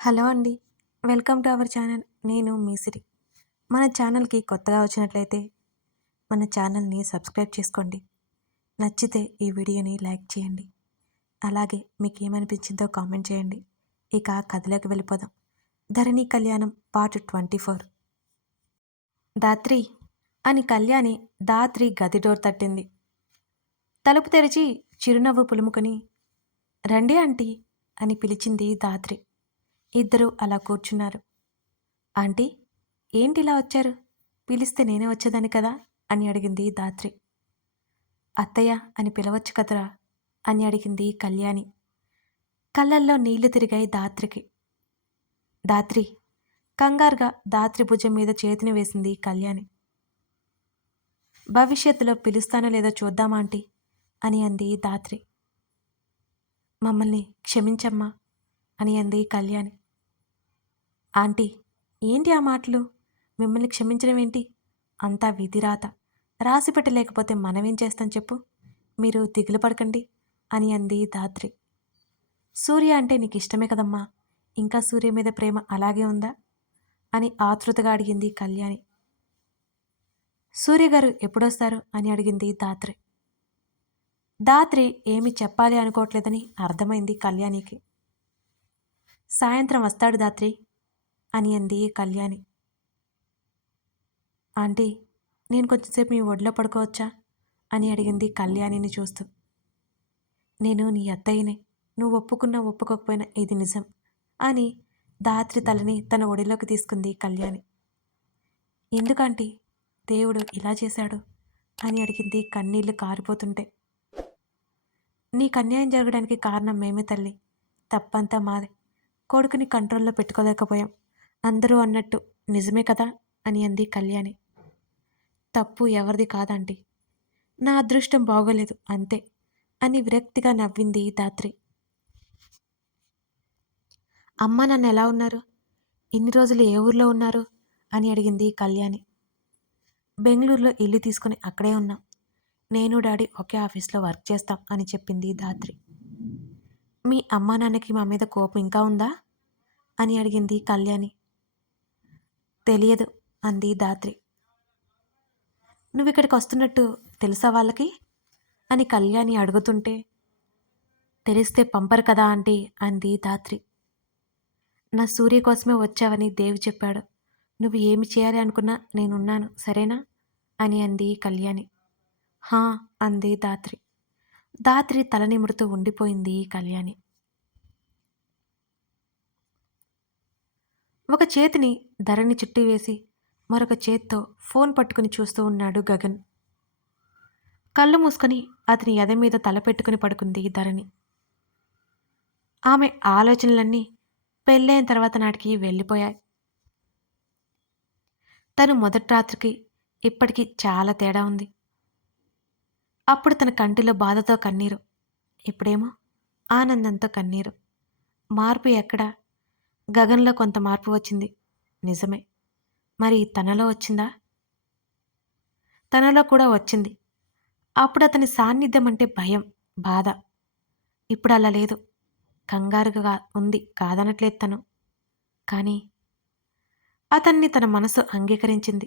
Hello అండి. Welcome to our channel. నేను మీ సిరి. మన ఛానల్‌కి కొత్తగా వచ్చినట్లయితే మన ఛానల్‌ని సబ్స్క్రైబ్ చేసుకోండి. నచ్చితే ఈ వీడియోని లైక్ చేయండి. అలాగే మీకేమనిపించిందో కామెంట్ చేయండి. ఇక కథలోకి వెళ్ళిపోదాం. 'ధరణి కళ్యాణం' పార్ట్ 24. దాత్రి అని కళ్యాణి దాత్రి గది డోర్ తట్టింది. తలుపు తెరిచి చిరునవ్వు పులుముకొని రండి ఆంటీ అని పిలిచింది దాత్రి. ఇద్దరూ అలా కూర్చున్నారు. ఆంటీ ఏంటిలా వచ్చారు? పిలిస్తే నేనే వచ్చేదాన్ని కదా అని అడిగింది దాత్రి. అత్తయ్య అని పిలవచ్చు కదరా అని అడిగింది కళ్యాణి. కళ్ళల్లో నీళ్లు తిరిగాయి దాత్రికి. దాత్రి కంగారుగా దాత్రి భుజం మీద చేతిని వేసింది కళ్యాణి. భవిష్యత్తులో పిలుస్తానో లేదో చూద్దామా ఆంటీ అని అంది దాత్రి. మమ్మల్ని క్షమించమ్మా అని అంది కళ్యాణి. ఆంటీ ఏంటి ఆ మాటలు? మిమ్మల్ని క్షమించడం ఏంటి? అంతా విధిరాత. రాసి పెట్టలేకపోతే మనమేం చేస్తాం చెప్పు? మీరు దిగులు పడకండి అని అంది దాత్రి. సూర్య అంటే నీకు ఇష్టమే కదమ్మా, ఇంకా సూర్య మీద ప్రేమ అలాగే ఉందా అని ఆతృతగా అడిగింది కళ్యాణి. సూర్యగారు ఎప్పుడొస్తారు అని అడిగింది దాత్రి. దాత్రి ఏమి చెప్పాలి అనుకోవట్లేదని అర్థమైంది కళ్యాణికి. సాయంత్రం వస్తాడు దాత్రి అని అంది కళ్యాణి. ఆంటీ నేను కొంచెంసేపు మీ ఒడిలో పడుకోవచ్చా అని అడిగింది కళ్యాణిని చూస్తూ. నేను నీ అత్తయ్యనే, నువ్వు ఒప్పుకున్నా ఒప్పుకోకపోయినా ఇది నిజం అని దాత్రి తలని తన ఒడిలోకి తీసుకుంది కళ్యాణి. ఎందుకంటీ దేవుడు ఇలా చేశాడు అని అడిగింది కన్నీళ్లు కారిపోతుంటే. నీకు అన్యాయం జరగడానికి కారణం మేమే తల్లి, తప్పంతా మాదే. కొడుకుని కంట్రోల్లో పెట్టుకోలేకపోయాం, అందరూ అన్నట్టు నిజమే కదా అని అంది కళ్యాణి. తప్పు ఎవరిది కాదంటీ, నా అదృష్టం బాగోలేదు అంతే అని విరక్తిగా నవ్వింది దాత్రి. అమ్మ నన్ను ఎలా ఉన్నారు? ఇన్ని రోజులు ఏ ఊర్లో ఉన్నారు అని అడిగింది కళ్యాణి. బెంగళూరులో ఇల్లు తీసుకుని అక్కడే ఉన్నాం. నేను డాడీ ఒకే ఆఫీస్లో వర్క్ చేస్తాం అని చెప్పింది దాత్రి. మీ అమ్మా నాన్నకి మా మీద కోపం ఇంకా ఉందా అని అడిగింది కళ్యాణి. తెలియదు అంది దాత్రి. నువ్వు ఇక్కడికి వస్తున్నట్టు తెలుసా వాళ్ళకి అని కళ్యాణి అడుగుతుంటే, తెలిస్తే పంపరు కదా ఆంటీ అంది దాత్రి. నా సూర్య కోసమే వచ్చావని దేవి చెప్పాడు. నువ్వు ఏమి చేయాలి అనుకున్నా నేనున్నాను సరేనా అని అంది కళ్యాణి. హా అంది దాత్రి. దాత్రి తల నిమురుతూ ఉండిపోయింది కళ్యాణి. ఒక చేతిని ధరణి చుట్టి వేసి మరొక చేత్తో ఫోన్ పట్టుకుని చూస్తూ ఉన్నాడు గగన్. కళ్ళు మూసుకొని అతని ఎద మీద తల పెట్టుకుని పడుకుంది ధరణి. ఆమె ఆలోచనలన్నీ పెళ్ళైన తర్వాత నాటికి వెళ్ళిపోయాయి. తను మొదటి రాత్రికి ఇప్పటికీ చాలా తేడా ఉంది. అప్పుడు తన కంటిలో బాధతో కన్నీరు, ఇప్పుడేమో ఆనందంతో కన్నీరు. మార్పు ఎక్కడా? గగన్లో కొంత మార్పు వచ్చింది నిజమే, మరి తనలో వచ్చిందా? తనలో కూడా వచ్చింది. అప్పుడు అతని సాన్నిధ్యం అంటే భయం, బాధ. ఇప్పుడు అలా లేదు. కంగారుగా ఉంది కాదనట్లేదు తను. కానీ అతన్ని తన మనసు అంగీకరించింది.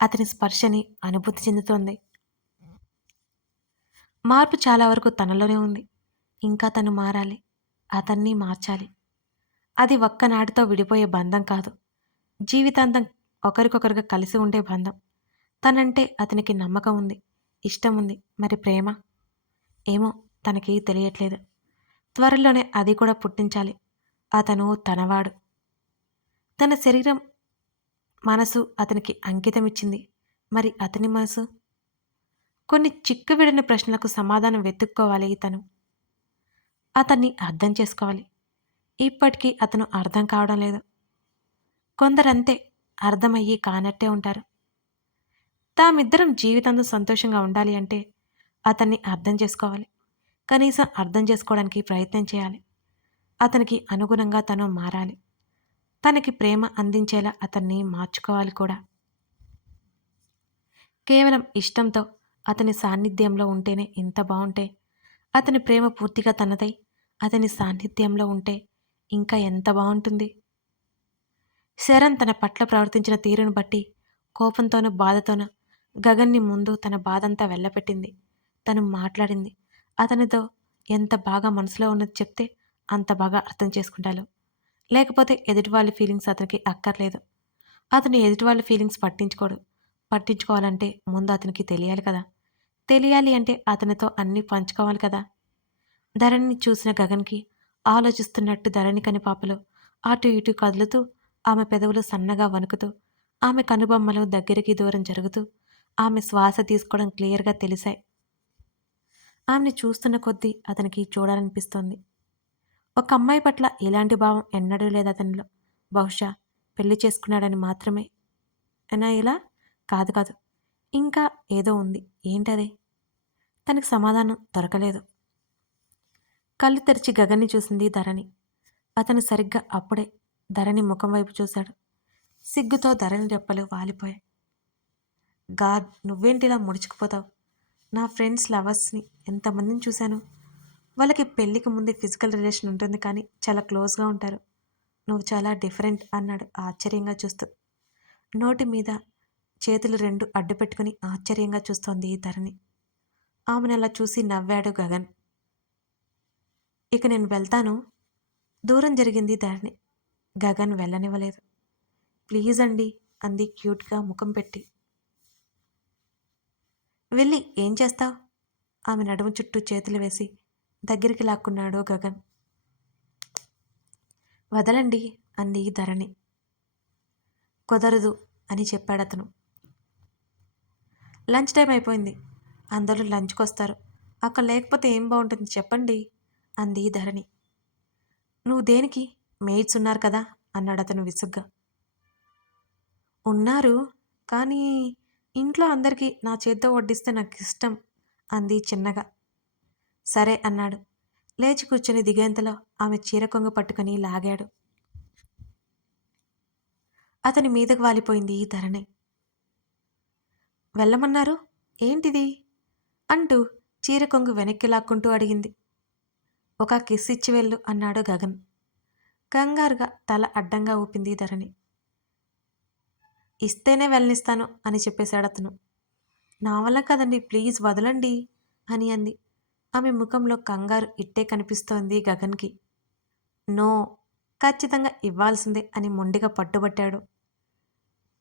అతని స్పర్శని అనుభూతి చెందుతోంది. మార్పు చాలా వరకు తనలోనే ఉంది. ఇంకా తను మారాలి, అతన్ని మార్చాలి. అది ఒక్కనాటితో విడిపోయే బంధం కాదు, జీవితాంతం ఒకరికొకరుగా కలిసి ఉండే బంధం. తనంటే అతనికి నమ్మకం ఉంది, ఇష్టం ఉంది. మరి ప్రేమ ఏమో తనకి తెలియట్లేదు. త్వరలోనే అది కూడా పుట్టించాలి. అతను తనవాడు. తన శరీరం మనసు అతనికి అంకితమిచ్చింది. మరి అతని మనసు? కొన్ని చిక్కువిడిన ప్రశ్నలకు సమాధానం వెతుక్కోవాలి తను. అతన్ని అర్థం చేసుకోవాలి. ఇప్పటికీ అతను అర్థం కావడం లేదు. కొందరంతే అర్థమయ్యి కానట్టే ఉంటారు. తామిద్దరం జీవితాంతం సంతోషంగా ఉండాలి అంటే అతన్ని అర్థం చేసుకోవాలి. కనీసం అర్థం చేసుకోవడానికి ప్రయత్నం చేయాలి. అతనికి అనుగుణంగా తను మారాలి. తనకి ప్రేమ అందించేలా అతన్ని మార్చుకోవాలి కూడా. కేవలం ఇష్టంతో అతని సాన్నిధ్యంలో ఉంటేనే ఇంత బాగుంటే, అతని ప్రేమ పూర్తిగా తనదై అతని సాన్నిధ్యంలో ఉంటే ఇంకా ఎంత బావుంటుంది. శరణ్ తన పట్ల ప్రవర్తించిన తీరును బట్టి కోపంతోనూ, బాధతోనూ గగన్ని ముందు తన బాధంతా వెళ్ళపెట్టింది. తను మాట్లాడింది. అతనితో ఎంత బాగా మనసులో ఉన్నది చెప్తే అంత బాగా అర్థం చేసుకుంటాడు. లేకపోతే ఎదుటి వాళ్ళ ఫీలింగ్స్ అతనికి అక్కర్లేదు. అతను ఎదుటి వాళ్ళ ఫీలింగ్స్ పట్టించుకోడు. పట్టించుకోవాలంటే ముందు అతనికి తెలియాలి కదా! తెలియాలి అంటే అతనితో అన్నీ పంచుకోవాలి కదా! ధరణిని చూసిన గగన్‌కి ఆలోచిస్తున్నట్టు ధరణి కనుపాపలు అటు ఇటు కదులుతూ, ఆమె పెదవులు సన్నగా వణుకుతూ, ఆమె కనుబొమ్మలు దగ్గరికి దూరం జరుగుతూ, ఆమె శ్వాస తీసుకోవడం క్లియర్‌గా తెలిసాయి. ఆమెని చూస్తున్న కొద్దీ అతనికి చూడాలనిపిస్తోంది. ఒక అమ్మాయి పట్ల ఇలాంటి భావం ఎన్నడూ లేదతనిలో. బహుశా పెళ్లి చేసుకున్నాడని మాత్రమే. అయినా ఇలా? కాదు కాదు. ఇంకా ఏదో ఉంది. ఏంటది? తనకి సమాధానం దొరకలేదు. కళ్ళు తెరిచి గగన్ని చూసింది ధరణి. అతను సరిగ్గా అప్పుడే ధరణి ముఖం వైపు చూశాడు. సిగ్గుతో ధరణి రెప్పలు వాలిపోయాయి. గాడ్, నువ్వేంటిలా ముడుచుకుపోతావు? నా ఫ్రెండ్స్ లవర్స్ని ఎంతమందిని చూశాను. వాళ్ళకి పెళ్లికి ముందే ఫిజికల్ రిలేషన్ ఉంటుంది కానీ చాలా క్లోజ్గా ఉంటారు. నువ్వు చాలా డిఫరెంట్ అన్నాడు ఆశ్చర్యంగా చూస్తూ. నోటి మీద చేతులు రెండు అడ్డు పెట్టుకుని ఆశ్చర్యంగా చూస్తోంది ఈ ధరణి. ఆమెను అలా చూసి నవ్వాడు గగన్. ఇక నేను వెళ్తాను. దూరం జరిగింది ధరణి. గగన్ వెళ్ళనివ్వలేదు. ప్లీజ్ అండి అంది క్యూట్గా ముఖం పెట్టి. వెళ్ళి ఏం చేస్తావు? ఆమె నడుము చుట్టూ చేతులు వేసి దగ్గరికి లాక్కున్నాడు గగన్. వదలండి అంది ధరణి. కుదరదు అని చెప్పాడతను. లంచ్ టైం అయిపోయింది. అందరూ లంచ్కొస్తారు. అక్కడ లేకపోతే ఏం బాగుంటుంది చెప్పండి అంది ధరణి. నువ్వు దేనికి? మెయిడ్స్ ఉన్నారు కదా అన్నాడతను విసుగ్గా. ఉన్నారు, కానీ ఇంట్లో అందరికీ నా చేత్తో వడ్డిస్తే నాకు ఇష్టం అంది చిన్నగా. సరే అన్నాడు. లేచి కూర్చొని దిగేంతలో ఆమె చీర కొంగు పట్టుకుని లాగాడు. అతని మీదకు వాలిపోయింది ధరణి. వెళ్ళమన్నారు? ఏంటిది? అంటూ చీర కొంగు వెనక్కి లాక్కుంటూ అడిగింది. ఒక కిస్ ఇచ్చి వెళ్ళు అన్నాడు గగన్. కంగారుగా తల అడ్డంగా ఊపింది ధరణి. ఇస్తేనే వెళ్ళనిస్తాను అని చెప్పేశాడతను. నా వల్ల కదండి, ప్లీజ్ వదలండి అని అంది. ఆమె ముఖంలో కంగారు ఇట్టే కనిపిస్తోంది గగన్కి. నో, ఖచ్చితంగా ఇవ్వాల్సిందే అని మొండిగా పట్టుబట్టాడు.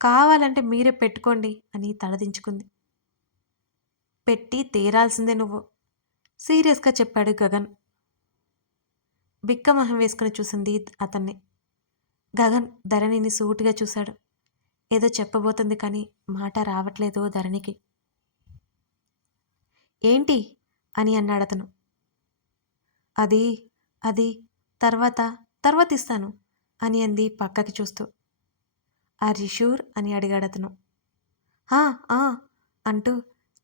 కావాలంటే మీరే పెట్టుకోండి అని తలదించుకుంది. పెట్టి తీరాల్సిందే నువ్వు సీరియస్గా చెప్పాడు గగన్. బిక్కమొహం వేసుకుని చూసింది అతన్ని. గగన్ ధరణిని సూటిగా చూశాడు. ఏదో చెప్పబోతుంది కానీ మాట రావట్లేదు ధరణికి. ఏంటి అని అన్నాడతను. అది అది తర్వాత తర్వాత ఇస్తాను అని అంది పక్కకి చూస్తూ. ఆర్ యు ష్యూర్ అని అడిగాడతను. ఆ ఆ అంటూ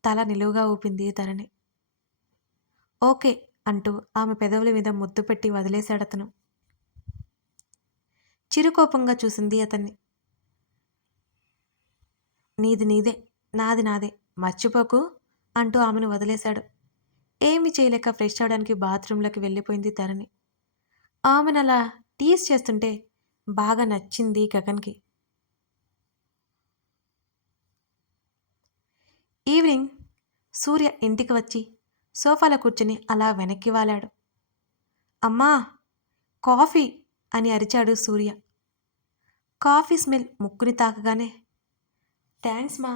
తల నిలువుగా ఊపింది ధరణి. ఓకే అంటూ ఆమె పెదవుల మీద ముద్దు పెట్టి వదిలేశాడతను. చిరుకోపంగా చూసింది అతన్ని. నీది నీదే, నాది నాదే, మర్చిపోకు అంటూ ఆమెను వదిలేశాడు. ఏమీ చేయలేక ఫ్రెష్ అవడానికి బాత్రూంలోకి వెళ్ళిపోయింది ధరణి. ఆమెనలా టీజ్ చేస్తుంటే బాగా నచ్చింది గగన్కి. ఈవినింగ్ సూర్య ఇంటికి వచ్చి సోఫాలో కూర్చుని అలా వెనక్కి వాలాడు. అమ్మా, కాఫీ అని అరిచాడు సూర్య. కాఫీ స్మెల్ ముక్కుని తాకగానే థ్యాంక్స్ మా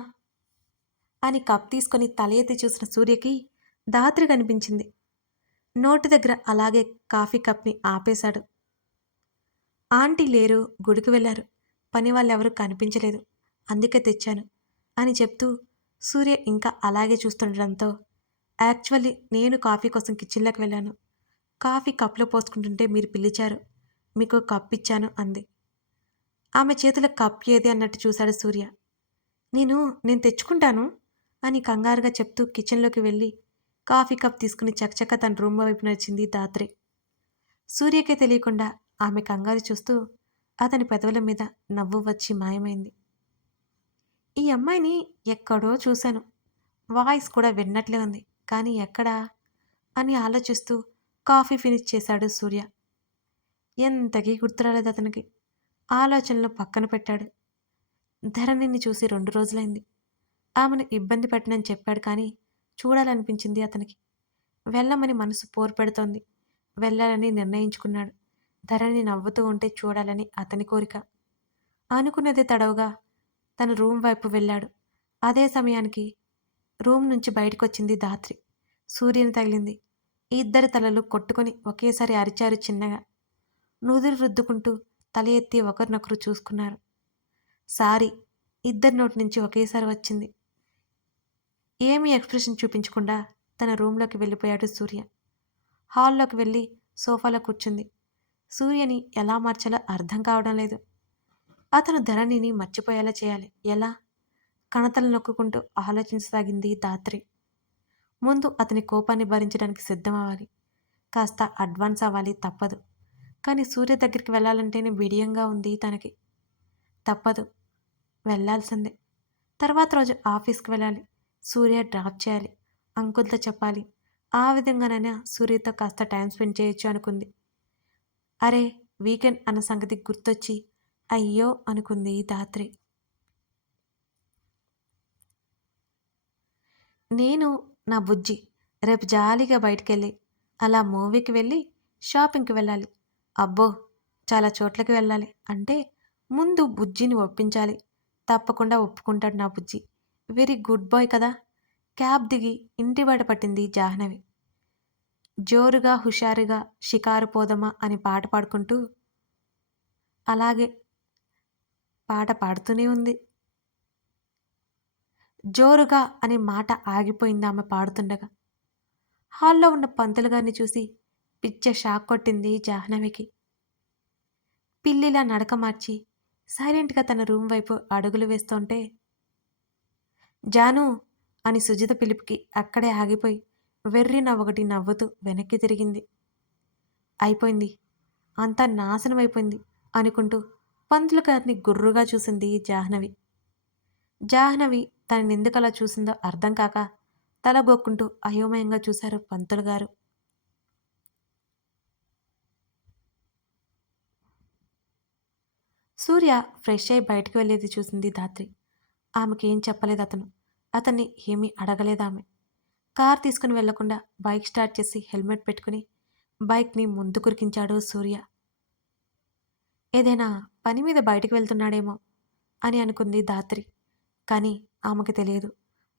అని కప్ తీసుకొని తల ఎత్తి చూసిన సూర్యకి దాత్రి కనిపించింది. నోటి దగ్గర అలాగే కాఫీ కప్ని ఆపేశాడు. ఆంటీ లేరు, గుడికి వెళ్ళారు. పని వాళ్ళెవరూ కనిపించలేదు, అందుకే తెచ్చాను అని చెప్తూ సూర్య ఇంకా అలాగే చూస్తుండడంతో, యాక్చువల్లీ నేను కాఫీ కోసం కిచెన్లోకి వెళ్ళాను. కాఫీ కప్లో పోసుకుంటుంటే మీరు పిలిచారు, మీకు కప్ ఇచ్చాను అంది. ఆమె చేతిలో కప్ ఏది అన్నట్టు చూశాడు సూర్య. నేను తెచ్చుకుంటాను అని కంగారుగా చెప్తూ కిచెన్లోకి వెళ్ళి కాఫీ కప్ తీసుకుని చకచక తన రూమ్ వైపు నడిచింది దాత్రి. సూర్యకే తెలియకుండా ఆమె కంగారు చూస్తూ అతని పెదవుల మీద నవ్వు వచ్చి మాయమైంది. ఈ అమ్మాయిని ఎక్కడో చూశాను, వాయిస్ కూడా విన్నట్లే ఉంది, కానీ ఎక్కడా అని ఆలోచిస్తూ కాఫీ ఫినిష్ చేశాడు సూర్య. ఎంతకీ గుర్తురాలేదు అతనికి. ఆలోచనలు పక్కన పెట్టాడు. ధరణిని చూసి 2 రోజులైంది. ఆమెను ఇబ్బంది పెట్టనని చెప్పాడు కానీ, చూడాలనిపించింది అతనికి. వెళ్ళమని మనసు పోరు పెడుతోంది. వెళ్ళాలని నిర్ణయించుకున్నాడు. ధరణి నవ్వుతూ ఉంటే చూడాలని అతని కోరిక. అనుకున్నదే తడవుగా తన రూమ్ వైపు వెళ్ళాడు. అదే సమయానికి రూమ్ నుంచి బయటకొచ్చింది ధాత్రి. సూర్యుని తగిలింది. ఇద్దరి తలలు కొట్టుకొని ఒకేసారి అరిచారు చిన్నగా. నుదురు రుద్దుకుంటూ తల ఎత్తి ఒకరినొకరు చూసుకున్నారు. సారీ ఇద్దరి నోటి నుంచి ఒకేసారి వచ్చింది. ఏమీ ఎక్స్‌ప్రెషన్ చూపించకుండా తన రూమ్‌లోకి వెళ్ళిపోయాడు సూర్య. హాల్లోకి వెళ్ళి సోఫాలో కూర్చుంది. సూర్యని ఎలా మార్చాలో అర్థం కావడం లేదు. అతను ధరణిని మర్చిపోయేలా చేయాలి. ఎలా? కణతలు నొక్కుకుంటూ ఆలోచించసాగింది ధాత్రి. ముందు అతని కోపాన్ని భరించడానికి సిద్ధమవ్వాలి. కాస్త అడ్వాన్స్ అవ్వాలి తప్పదు. కానీ సూర్య దగ్గరికి వెళ్ళాలంటేనే బిడియంగా ఉంది తనకి. తప్పదు. వెళ్ళాల్సిందే. తర్వాత రోజు ఆఫీస్‌కి వెళ్ళాలి. సూర్య డ్రాప్ చేయాలి. అంకుల్‌తో చెప్పాలి. ఆ విధంగానైనా సూర్యతో కాస్త టైం స్పెండ్ చేయొచ్చు అనుకుంది. అరే! వీకెండ్ అన్న సంగతి గుర్తొచ్చి అయ్యో! అనుకుంది ధాత్రి. నేను, నా బుజ్జి రేపు జాలీగా బయటికెళ్ళి అలా మూవీకి వెళ్ళి షాపింగ్‌కి వెళ్ళాలి. అబ్బో! చాలా చోట్లకి వెళ్ళాలి. అంటే ముందు బుజ్జిని ఒప్పించాలి. తప్పకుండా ఒప్పుకుంటాడు నా బుజ్జి. వెరీ గుడ్ బాయ్ కదా! క్యాబ్ దిగి ఇంటి బయట పట్టింది జాహ్నవి. జోరుగా హుషారుగా షికారు పోదమా అని పాట పాడుకుంటూ అలాగే పాట పాడుతూనే ఉంది. జోరుగా అనే మాట ఆగిపోయింది ఆమె పాడుతుండగా. హాల్లో ఉన్న పంతులు గారిని చూసి పిచ్చ షాక్ కొట్టింది జాహ్నవికి. పిల్లిలా నడక మార్చి సైలెంట్‌గా తన రూమ్ వైపు అడుగులు వేస్తోంటే, జానూ అని సుజిత పిలుపుకి అక్కడే ఆగిపోయి వెర్రి నవ్వొకటి నవ్వుతూ వెనక్కి తిరిగింది. అయిపోయింది. అంతా నాశనమైపోయింది అనుకుంటూ పంతులు గారిని గుర్రుగా చూసింది జాహ్నవి. జాహ్నవి తననెందుకలా చూసిందో అర్థం కాక తల గోక్కుంటూ అయోమయంగా చూశారు పంతులు గారు. సూర్య ఫ్రెష్ అయి బయటికి వెళ్ళేది చూసింది ధాత్రి. ఆమెకేం చెప్పలేదతను. అతన్ని ఏమీ అడగలేదామె. కార్ తీసుకుని వెళ్లకుండా బైక్ స్టార్ట్ చేసి హెల్మెట్ పెట్టుకుని బైక్‌ని ముందుకురికించాడు సూర్య. ఏదైనా పని మీద బయటికి వెళ్తున్నాడేమో అని అనుకుంది ధాత్రి. కానీ ఆమెకు తెలియదు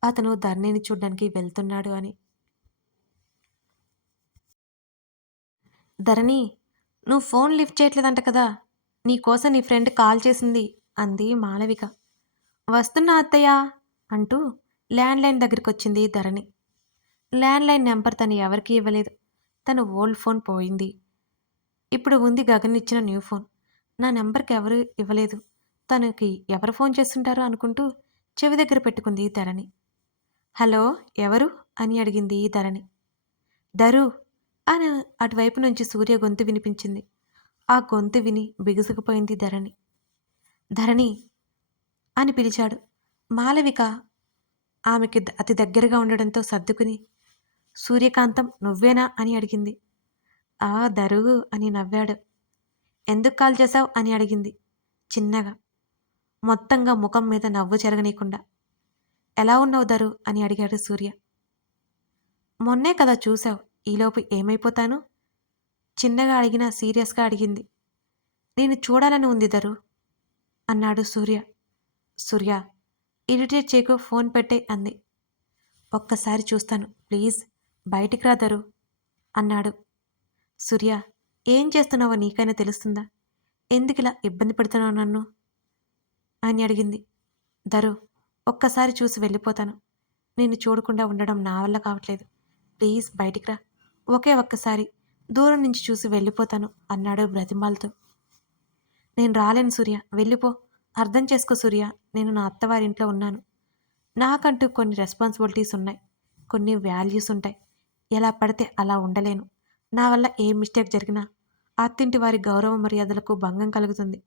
అతను ధరణిని చూడ్డానికి వెళ్తున్నాడు అని. ధరణి, నువ్వు ఫోన్ లిఫ్ట్ చేయట్లేదంట కదా! నీకోసం నీ ఫ్రెండ్ కాల్ చేసింది అంది మాళవిక. వస్తున్నా అత్తయ్య అంటూ ల్యాండ్‌లైన్ దగ్గరికొచ్చింది ధరణి. ల్యాండ్‌లైన్ నెంబర్ తను ఎవరికీ ఇవ్వలేదు. తన ఓల్డ్ ఫోన్ పోయింది. ఇప్పుడు ఉంది గగన్ ఇచ్చిన న్యూ ఫోన్. నా నెంబర్‌కి ఎవరు ఇవ్వలేదు. తనకి ఎవరు ఫోన్ చేస్తుంటారో అనుకుంటూ చెవి దగ్గర పెట్టుకుంది ధరణి. హలో! ఎవరు? అని అడిగింది ధరణి. ధరు అని అటువైపు నుంచి సూర్య గొంతు వినిపించింది. ఆ గొంతు విని బిగుసుకుపోయింది ధరణి. ధరణి అని పిలిచాడు. మాలవిక ఆమెకి అతి దగ్గరగా ఉండడంతో సర్దుకుని సూర్యకాంతం నువ్వేనా అని అడిగింది. ఆ దరువు అని నవ్వాడు. ఎందుకు కాల్ చేశావు అని అడిగింది చిన్నగా, మొత్తంగా ముఖం మీద నవ్వు చెరగనీయకుండా. ఎలా ఉన్నావు దరు అని అడిగాడు సూర్య. మొన్నే కదా చూశావు, ఈలోపు ఏమైపోతాను? చిన్నగా అడిగినా సీరియస్గా అడిగింది. నేను చూడాలని ఉంది దరు అన్నాడు సూర్య. సూర్య ఇరిటేట్ చేయకు, ఫోన్ పెట్టే అంది. ఒక్కసారి చూస్తాను ప్లీజ్, బయటికి రా దరు అన్నాడు. సూర్య ఏం చేస్తున్నావో నీకైనా తెలుస్తుందా? ఎందుకిలా ఇబ్బంది పెడుతున్నావు నన్ను అని అడిగింది. దరు ఒక్కసారి చూసి వెళ్ళిపోతాను. నిన్ను చూడకుండా ఉండడం నా వల్ల కావట్లేదు. ప్లీజ్ బయటికి రా. ఒకే ఒక్కసారి దూరం నుంచి చూసి వెళ్ళిపోతాను అన్నాడు బ్రతిమాలతో. నేను రాలేను సూర్య, వెళ్ళిపో. అర్థం చేసుకో సూర్య, నేను నా అత్తవారింట్లో ఉన్నాను. నాకంటూ కొన్ని రెస్పాన్సిబిలిటీస్ ఉన్నాయి. కొన్ని వాల్యూస్ ఉంటాయి. ఎలా పడితే అలా ఉండలేను. నా వల్ల ఏ మిస్టేక్ జరిగినా అత్తింటి వారి గౌరవ మర్యాదలకు భంగం కలుగుతుంది.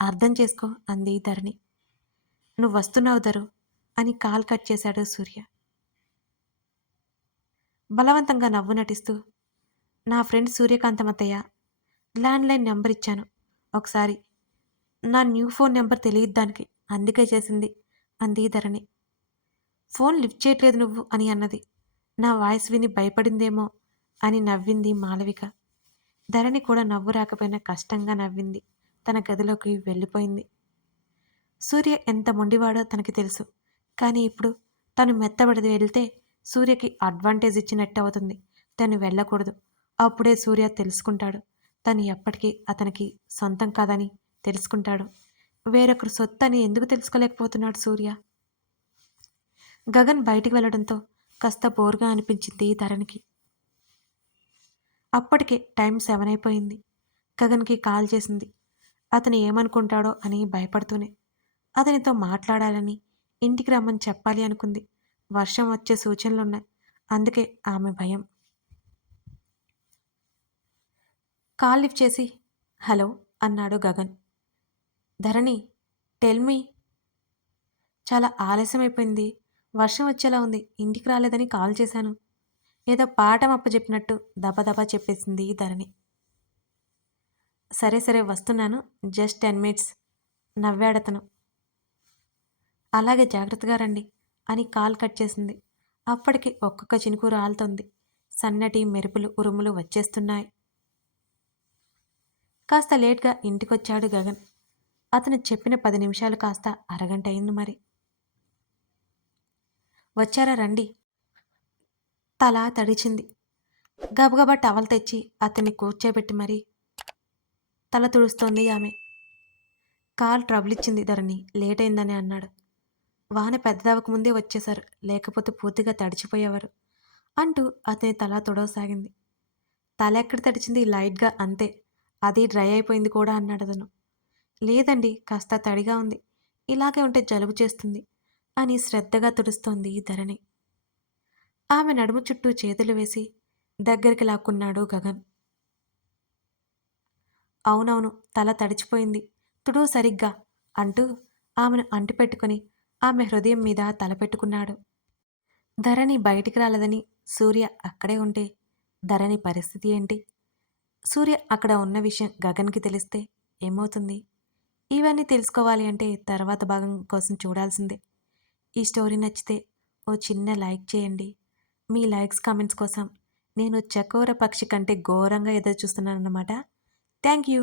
అర్థం చేసుకో అంది ధరణి. నువ్వు వస్తున్నావు ధరు అని కాల్ కట్ చేశాడు సూర్య. బలవంతంగా నవ్వు నటిస్తూ, నా ఫ్రెండ్ సూర్యకాంతమత్తయ్య, ల్యాండ్‌లైన్ నెంబర్ ఇచ్చాను. ఒకసారి నా న్యూ ఫోన్ నెంబర్ తెలియదు దానికి. అందుకే చేసింది అంది ధరణి. ఫోన్ లిఫ్ట్ చేయట్లేదు నువ్వు అని అన్నది. నా వాయిస్ విని భయపడిందేమో అని నవ్వింది మాళవిక. ధరణి కూడా నవ్వు రాకపోయినా కష్టంగా నవ్వింది. తన గదిలోకి వెళ్ళిపోయింది. సూర్య ఎంత మొండివాడో తనకి తెలుసు. కానీ ఇప్పుడు తను మెత్తబడి వెళ్తే సూర్యకి అడ్వాంటేజ్ ఇచ్చినట్టు అవుతుంది. తను వెళ్ళకూడదు. అప్పుడే సూర్య తెలుసుకుంటాడు. తను ఎప్పటికీ అతనికి సొంతం కాదని తెలుసుకుంటాడు. వేరొకరు సొత్తని ఎందుకు తెలుసుకోలేకపోతున్నాడు సూర్య? గగన్ బయటికి వెళ్ళడంతో కాస్త బోరుగా అనిపించింది ధరణికి. అప్పటికే టైం 7 అయిపోయింది. గగన్‌కి కాల్ చేసింది. అతను ఏమనుకుంటాడో అని భయపడుతూనే. అతనితో మాట్లాడాలని, ఇంటికి రమ్మని చెప్పాలి అనుకుంది. వర్షం వచ్చే సూచనలున్నాయి. అందుకే ఆమె భయం. కాల్ లిఫ్ట్ చేసి హలో అన్నాడు గగన్. ధరణి టెల్ మీ. చాలా ఆలస్యమైపోయింది. వర్షం వచ్చేలా ఉంది. ఇంటికి రాలేదని కాల్ చేశాను. ఏదో పాఠం అప్పజెప్పినట్టు దబదబా చెప్పేసింది ధరణి. సరే సరే వస్తున్నాను. జస్ట్ 10 మినిట్స్ నవ్వాడతను. అలాగే జాగ్రత్తగా రండి అని కాల్ కట్ చేసింది. అప్పటికి ఒక్కొక్క చినుకు రాలుతోంది. సన్నటి మెరుపులు ఉరుములు వచ్చేస్తున్నాయి. కాస్త లేట్‌గా ఇంటికొచ్చాడు గగన్. అతను చెప్పిన 10 నిమిషాలు కాస్త అరగంట అయింది మరి. వచ్చారా రండి. తల తడిచింది. గబగబా టవల్ తెచ్చి అతన్ని కూర్చోబెట్టి మరీ తల తుడుస్తోంది ఆమె. కాల్ ట్రబుల్ ఇచ్చింది ధరణి. లేట్ అయిందని అన్నాడు. వాన పెద్దదవక ముందే వచ్చేశారు. లేకపోతే పూర్తిగా తడిచిపోయేవారు అంటూ అతని తల తుడవసాగింది. తల ఎక్కడ తడిచింది లైట్‌గా అంతే. అది డ్రై అయిపోయింది కూడా అన్నాడతను. లేదండి కాస్త తడిగా ఉంది. ఇలాగే ఉంటే జలుబు చేస్తుంది అని శ్రద్ధగా తుడుస్తోంది ధరణి. ఆమె నడుము చుట్టూ చేతులు వేసి దగ్గరికి లాక్కున్నాడు గగన్. అవునవును తల తడిచిపోయింది. తుడువు సరిగ్గా అంటూ ఆమెను అంటిపెట్టుకుని ఆమె హృదయం మీద తలపెట్టుకున్నాడు. ధరణి బయటికి రాలేదని సూర్య అక్కడే ఉంటే ధరణి పరిస్థితి ఏంటి? సూర్య అక్కడ ఉన్న విషయం గగన్‌కి తెలిస్తే ఏమవుతుంది? ఇవన్నీ తెలుసుకోవాలి అంటే తర్వాత భాగం కోసం చూడాల్సిందే. ఈ స్టోరీ నచ్చితే ఓ చిన్న లైక్ చేయండి. మీ లైక్స్, కామెంట్స్ కోసం నేను చకోర పక్షి కంటే ఘోరంగా ఎదురు చూస్తున్నానన్నమాట. Thank you.